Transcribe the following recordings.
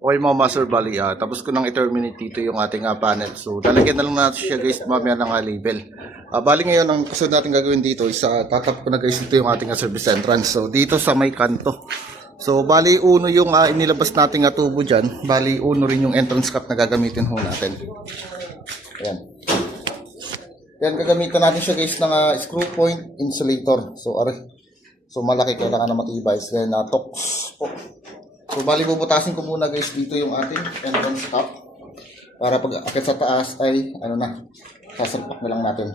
Okay mga master, bali tapos ko nang i-terminate dito yung ating panel. So lalagyan na lang natin siya guys mamaya ng label. Bali ngayon ang kasunod natin gagawin dito is tatap ko na guys dito yung ating service entrance. So dito sa may kanto. So bali uno yung inilabas nating tubo dyan. Bali uno rin yung entrance cap na gagamitin ho natin. Ayan. Yan gagamitan natin siya guys ng screw point insulator. So so malaki, kailangan na matibay. So yan tox po. So bali bubutasin ko muna guys dito yung ating entrance cap para pag akit sa taas ay sasalpak na lang natin.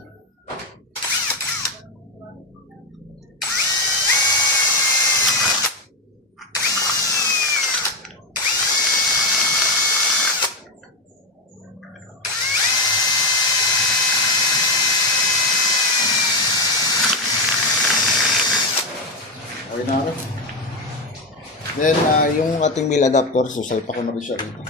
Okay na. Then, yung ating mill adapter, so salpa ko na rin siya rito.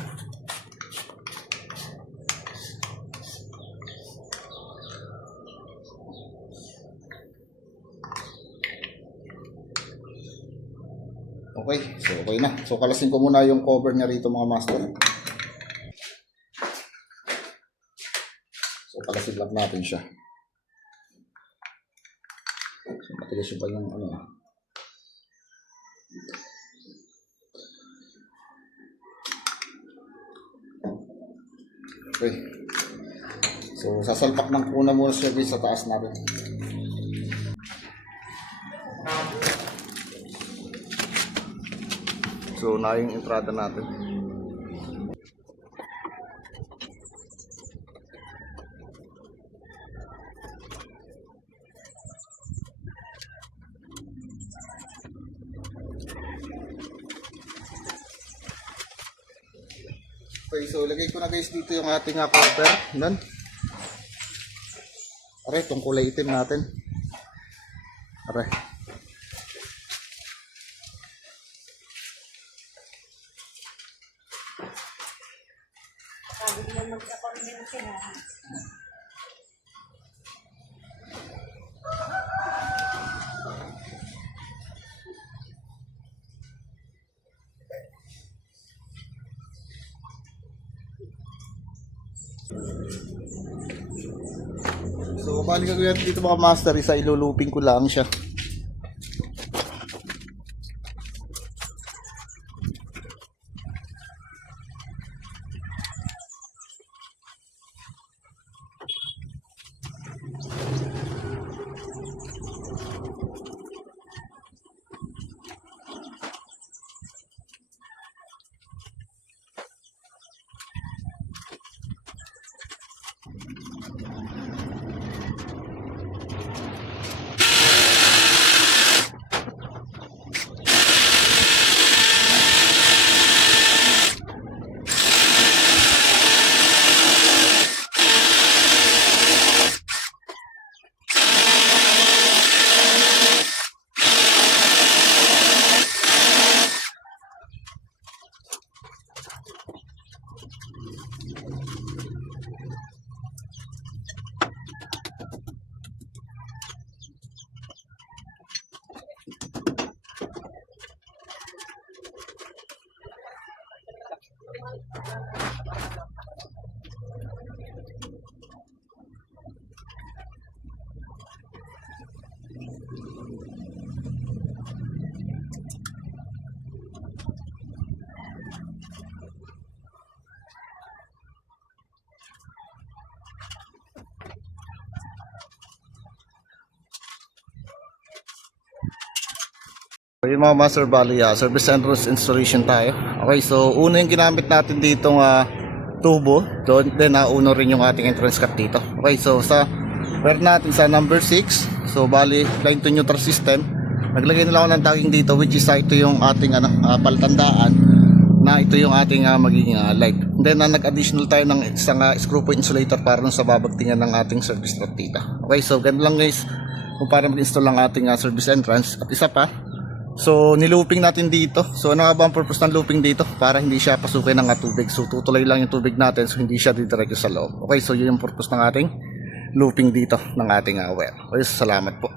Okay, so okay na. So kalasin ko muna yung cover niya rito mga master. So kalasin lang natin siya. So matigas yung pa yung Okay. So, sasalpak ng kuna muna siya sa taas natin. So, na yung entrada natin. Okay, so lagay ko na guys dito yung ating cover. Nan. Are, itong kulay itim natin. Are. So, bali gagawin dito mga master, iluluping ko lang siya. So yung mga master, bali service entrance installation tayo. Okay, so uno yung ginamit natin ditong tubo, then uno rin yung ating entrance cap dito. Okay, so sa wire natin sa number 6, so bali line to neutral system, naglagay na lang ako ng tagging dito, which is ito yung ating palatandaan na ito yung ating magiging light. Then nag-additional tayo ng isang screw point insulator para sa babagtingan ng ating service strap dito. Okay, so ganun lang guys kung para mag-install ang ating service entrance. At isa pa, so nilooping natin dito. So ano nga ba ang purpose ng looping dito? Para hindi siya pasukin ng tubig. So tutuloy lang yung tubig natin, so hindi siya didiretso sa loob. Okay, so yun yung purpose ng ating looping dito ng ating wire. Okay, so salamat po.